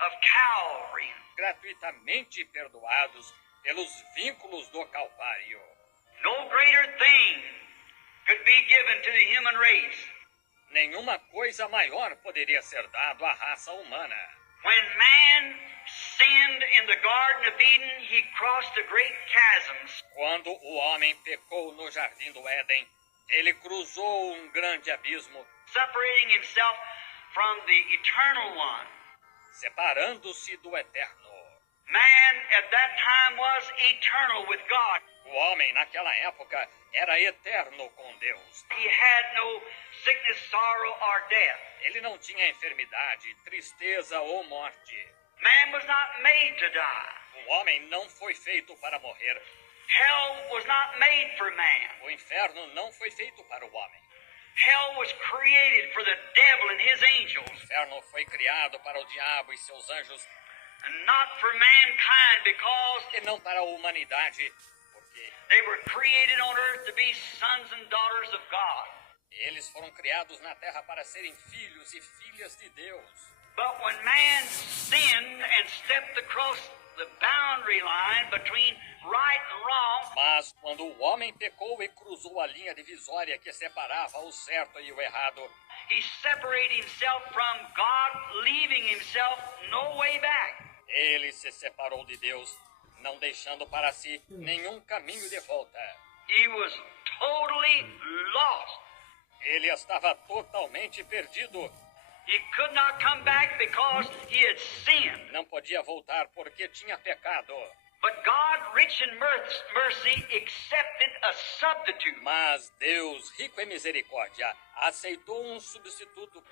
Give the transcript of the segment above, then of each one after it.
of Calvary. Gratuitamente perdoados pelos vínculos do Calvário. No greater thing could be given to the human race. Nenhuma coisa maior poderia ser dado à raça humana. When man sinned in the Garden of Eden, he crossed the great chasms. Quando o homem pecou no Jardim do Éden, ele cruzou um grande abismo, Separating himself from the eternal one. separando-se do Eterno. Man at that time was eternal with God. O homem, naquela época, era eterno com Deus. He had no sickness, sorrow, or death. Ele não tinha enfermidade, tristeza ou morte. Man was not made to die. O homem não foi feito para morrer. Hell was not made for man. O inferno não foi feito para o homem. Hell was created for the devil and his O angels, inferno foi criado para o diabo e seus anjos, and not for mankind, because e não para a humanidade, porque they were created on earth to be sons and daughters of God. eles foram criados na terra para serem filhos e filhas de Deus. But when man sinned and stepped across the boundary line between right and wrong, Mas quando o homem pecou e cruzou a linha divisória que separava o certo e o errado, he separated himself from God, leaving himself no way back. ele se separou de Deus, não deixando para si nenhum caminho de volta. He was totally lost. Ele estava totalmente perdido. He could not come back because he had sinned. Não podia voltar porque tinha pecado. But God, rich in mercy, accepted a substitute. Mas Deus, rico em misericórdia, aceitou um substituto,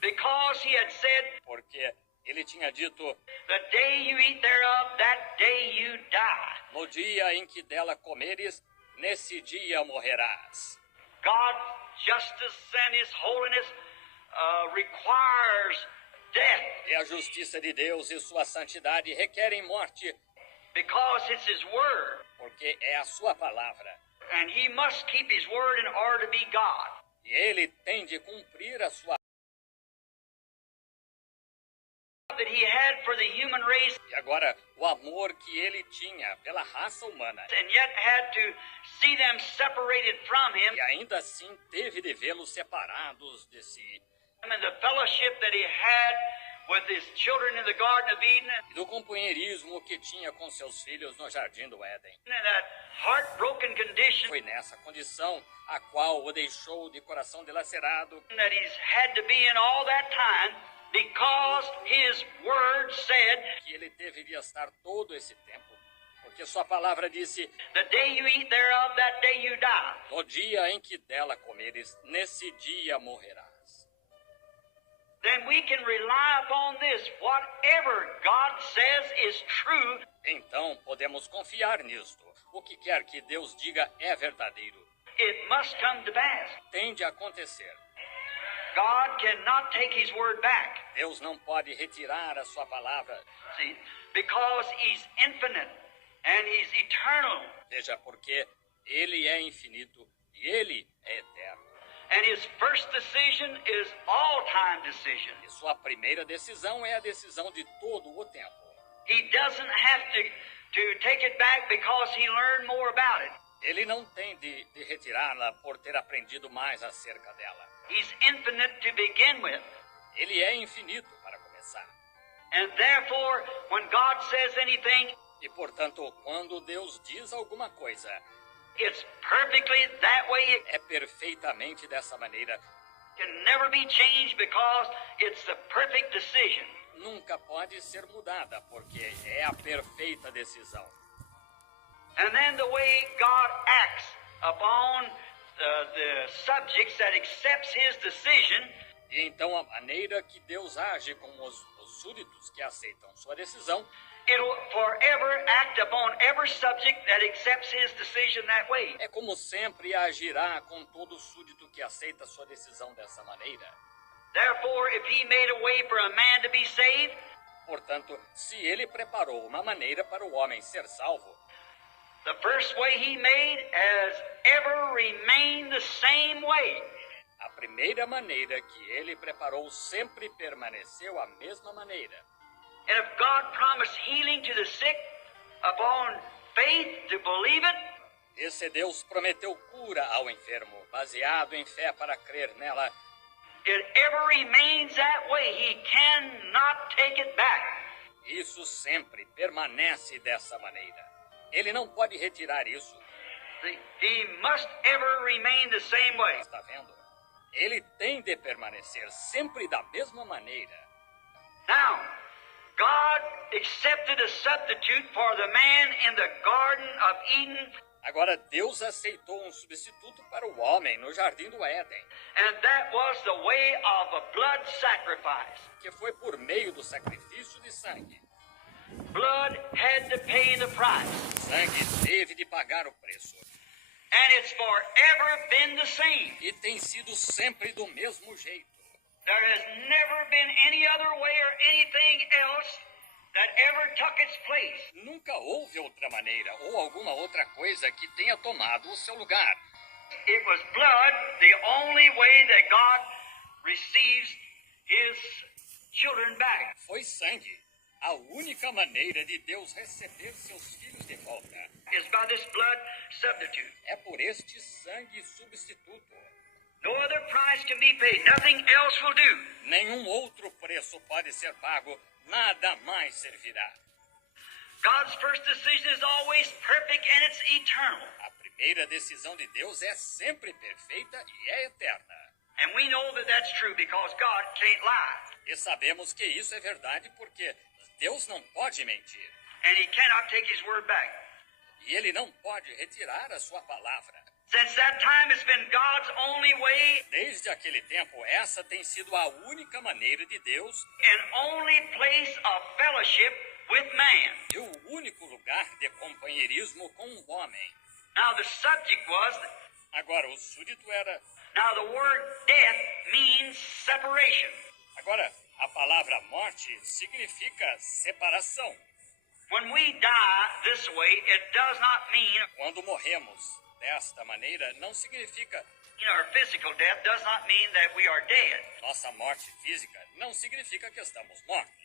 Because he had said, porque ele tinha dito: the day you eat thereof, that day you die. no dia em que dela comeres, nesse dia morrerás. God's justice and his holiness requires death, E a justiça de Deus e sua santidade requerem morte, because it's his word. porque é a sua palavra. And he must keep his word in order to be God. E ele tem de cumprir a sua. That he had for the human race, E agora, o amor que ele tinha pela raça humana, and yet had to see them separated from him, e ainda assim teve de vê-los separados de si, and the fellowship that he had with his children in the Garden of Eden, e do companheirismo que tinha com seus filhos no Jardim do Éden. in that heartbroken condition Foi nessa condição a qual o deixou de coração dilacerado, that he's had to be in all that time, because his word said, que ele deveria estar todo esse tempo, porque sua palavra disse: the day you eat thereof, that day you die. no dia em que dela comeres, nesse dia morrerás. Then we can rely upon this. Whatever God says is true. Então podemos confiar nisto. O que quer que Deus diga é verdadeiro. It must come to pass. Tem de acontecer. God cannot take his word back. Deus não pode retirar a sua palavra. See, because he's infinite and he's eternal. Veja, porque ele é infinito e ele é eterno. And his first decision is all-time decision. E sua primeira decisão é a decisão de todo o tempo. He doesn't have to take it back because he learned more about it. Ele não tem de retirá-la por ter aprendido mais acerca dela. He's infinite to begin with. Ele é infinito para começar. And therefore, when God says anything, E, portanto, quando Deus diz alguma coisa, it's perfectly that way. é perfeitamente dessa maneira. It can never be changed because it's the perfect decision. Nunca pode ser mudada, porque é a perfeita decisão. And then the way God acts upon the subjects that accepts his decision, E então a maneira que Deus age com os súditos que aceitam sua decisão, it'll forever act upon every subject that accepts his decision that way. é como sempre agirá com todo súdito que aceita sua decisão dessa maneira. Therefore, if he made a way for a man to be saved, Portanto, se ele preparou uma maneira para o homem ser salvo, the first way he made has ever remained the same way. a primeira maneira que ele preparou sempre permaneceu a mesma maneira. And if God promised healing to the sick upon faith to believe it, E se Deus prometeu cura ao enfermo, baseado em fé para crer nela, it ever remains that way. He cannot take it back. isso sempre permanece dessa maneira. Ele não pode retirar isso. He must ever remain the same way. Está vendo? Ele tem de permanecer sempre da mesma maneira. Now, God accepted a substitute for the man in the Garden of Eden, Agora, Deus aceitou um substituto para o homem no Jardim do Éden, and that was the way of a blood sacrifice. que foi por meio do sacrifício de sangue. Blood had to pay the price, Sangue teve de pagar o preço. and it's forever been the same. E tem sido sempre do mesmo jeito. There has never been any other way or anything else that ever took its place. Nunca houve outra maneira ou alguma outra coisa que tenha tomado o seu lugar. It was blood, the only way that God receives his children back. Foi sangue. A única maneira de Deus receber seus filhos de volta Is by this blood substitute. é por este sangue substituto. No other price can be paid. Nothing else will do. Nenhum outro preço pode ser pago, nada mais servirá. God's first decision is always perfect and it's eternal. A primeira decisão de Deus é sempre perfeita e é eterna. And we know that that's true because God can't lie. E sabemos que isso é verdade porque Deus não pode mentir. And he cannot take his word back. E Ele não pode retirar a sua palavra. Since that time, it's been God's only way Desde aquele tempo, essa tem sido a única maneira de Deus and only place of fellowship with man. e o único lugar de companheirismo com o homem. Now, the subject was, Agora, o súdito era... now the word death means separation. Agora, a palavra morte significa separação. When we die this way, it does not mean, Quando morremos desta maneira, não significa... our physical death does not mean that we are dead. Nossa morte física não significa que estamos mortos.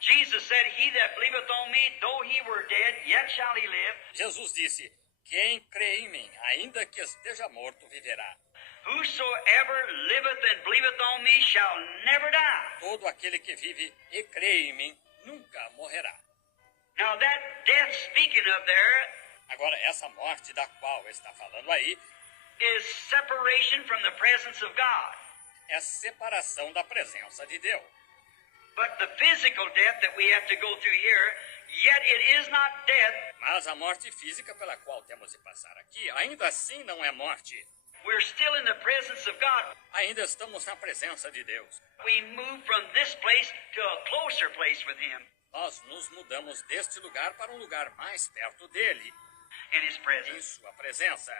Jesus said, he that believeth on me, though he were dead, yet shall he live. Jesus disse, quem crê em mim, ainda que esteja morto, viverá. Whosoever liveth and believeth on me shall never die. Todo aquele que vive e crê em mim, nunca morrerá. Now that death speaking of there Agora, essa morte da qual está falando aí is separation from the presence of God. é separação da presença de Deus. But the physical death that we have to go through here, yet it is not death. Mas a morte física pela qual temos de passar aqui, ainda assim não é morte. We're still in the presence of God. Ainda estamos na presença de Deus. We move from this place to a closer place with him Nós nos mudamos deste lugar para um lugar mais perto dele, in his em presence. sua presença.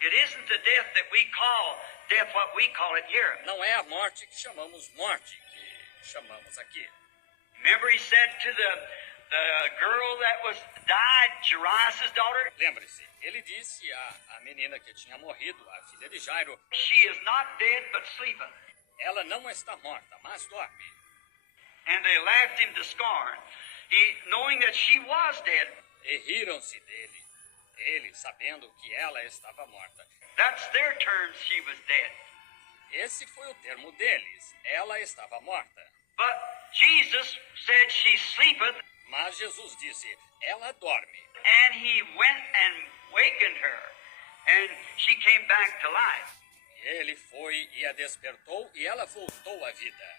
It isn't the death that we call death, what we call it here. Não é a morte que chamamos morte, que chamamos aqui. Remember he said to the girl that was died, Jairus' daughter, Lembre-se, ele disse à menina que tinha morrido, a filha de Jairo, she is not dead but sleeping. ela não está morta, mas dorme. And they laughed him to scorn, knowing that she was dead. E riram-se dele, ele sabendo que ela estava morta. That's their term, she was dead. Esse foi o termo deles, ela estava morta. But Jesus said she sleepeth, Mas Jesus disse, ela dorme. and he went and wakened her, and she came back to life. E ele foi e a despertou e ela voltou à vida.